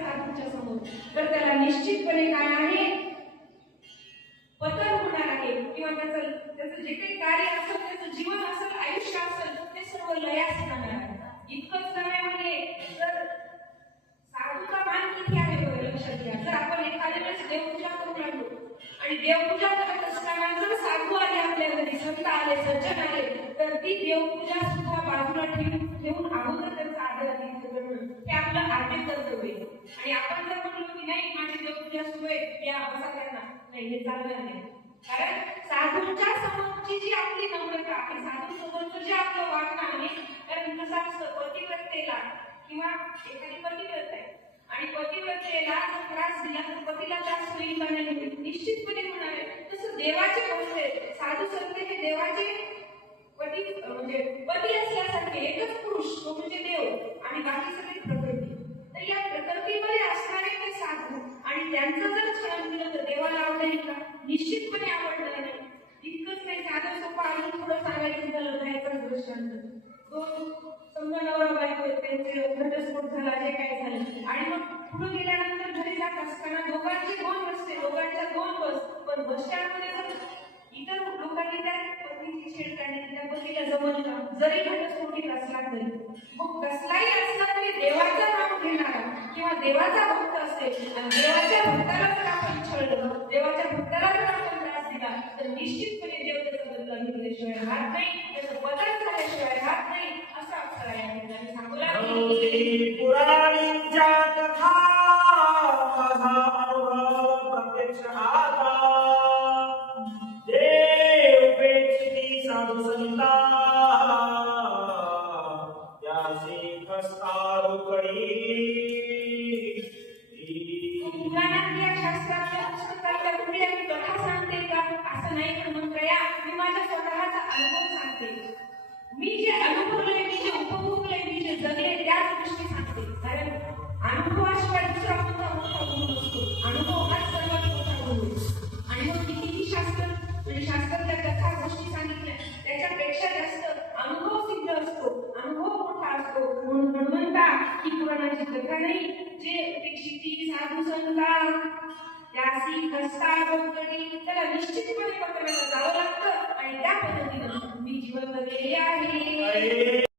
साधूच्या समोर, तर त्याला निश्चितपणे काय आहे, पतन होणार आहे, किंवा त्याचं जे काही कार्य असेल, त्याचं जीवन असेल, आयुष्य असेल, ते सर्व लयास जाणार आहे. इतकंच नव्हे म्हणजे तर साधूचा मान किती आहे बघा, लक्षात घ्या. जर आपण एखाद्या वेळेस देवपूजा करून आलो आणि देवपूजा करत असताना जर साधू आले आपल्या घरी, संत आले, सज्जन आले, तर ती देवपूजा सुद्धा बाजूला ठेवून अगोदर त्यांचा आदरातिथ्य करणं हे आपलं आद्य कर्तव्य आहे. आणि आपण जर म्हणलो की नाही माझी देवपूजा सुरू आहे, या बसा त्यांना, नाही, हे चालणार नाही. कारण साधूच्या समोरची जी आपली नम्रता आहे, साधू समोरचं जे आपलं वागणं आहे, कारण कसं असतं, पतिव्रतेला किंवा एखादी पतिव्रत आहे आणि पतिव्रतेला जर त्रास दिला तर पतीला त्रास होईल का नाही, निश्चितपणे होणार आहे. तसं देवाचे गोष्ट आहे, साधू संत हे देवाचे पती म्हणजे पती असल्यासारखे, एकच पुरुष तो म्हणजे देव आणि बाकी सगळी प्रकृती. तर या प्रकृतीमध्ये असणारे ते साधू आणि त्यांचं जर छळण दिलं तर देवाला आवडेल का, निश्चितपणे आवडणार नाही. इतकंच नाही, साधं सोपं अजून थोडं सांगायचं झालं, बाहेरचाच दृष्टांत. दोन समजा नवरा बायको त्यांचे घटस्फोट झाला, जे काय झालं, आणि मग पुढे गेल्यानंतर घरी जात असताना दोघांचे दोन रस्ते, दोघांच्या दोन बस, पण बस स्टँडमध्ये जर इतर लोकांनी त्या पत्नीची छेड काढली, त्या पतीला जमल का, जरी घटस्फोटी असला तरी. मग कसलाही असला तरी देवाचं नाव घेणारा किंवा देवाचा भक्त असेल आणि देवाच्या भक्ताला जर आपण छळलं, देवाच्या भक्ताला जर आपण त्रास दिला, तर निश्चितपणे देव त्याचा बदला घेतल्याशिवाय राहत नाही, त्याचं पतन झाल्याशिवाय राहत नाही, असं अक्षर या ठिकाणी सांगू लागले. पुराणींच्या कथा माझा अनुभव प्रत्यक्ष आला, देव पेक्षिती साधू संता यासी खस्तारू कडी. पुराणातल्या शास्त्रातल्या पुस्तकातल्या कुठल्या कथा सांगते का, असं नाही, पण मग काय, मी माझा स्वतःचा अनुभव सांगते. मी जे अनुभवलंय, मी जे उपभोगलंय, मी जे जगले, त्याच गोष्टी सांगते. कारण अनुभवाशिवाय दुसरा कोणता मोठा गुण नसतो, अनुभव हाच सर्वात मोठा गुण आहे. आणि मग कितीही शास्त्र म्हणजे शास्त्रातल्या कथा गोष्टी सांगितल्या, त्याच्यापेक्षा जास्त अनुभव सिद्ध असतो, अनुभव मोठा असतो. म्हणून म्हणता की पुराणाची कथा नाही, जे पेक्षिती साधू संता त्यासी कष्टा गोकडी, त्याला निश्चितपणे पकडायला जावं लागतं आणि त्या पद्धतीनं मी जीवन जगलेले आहे.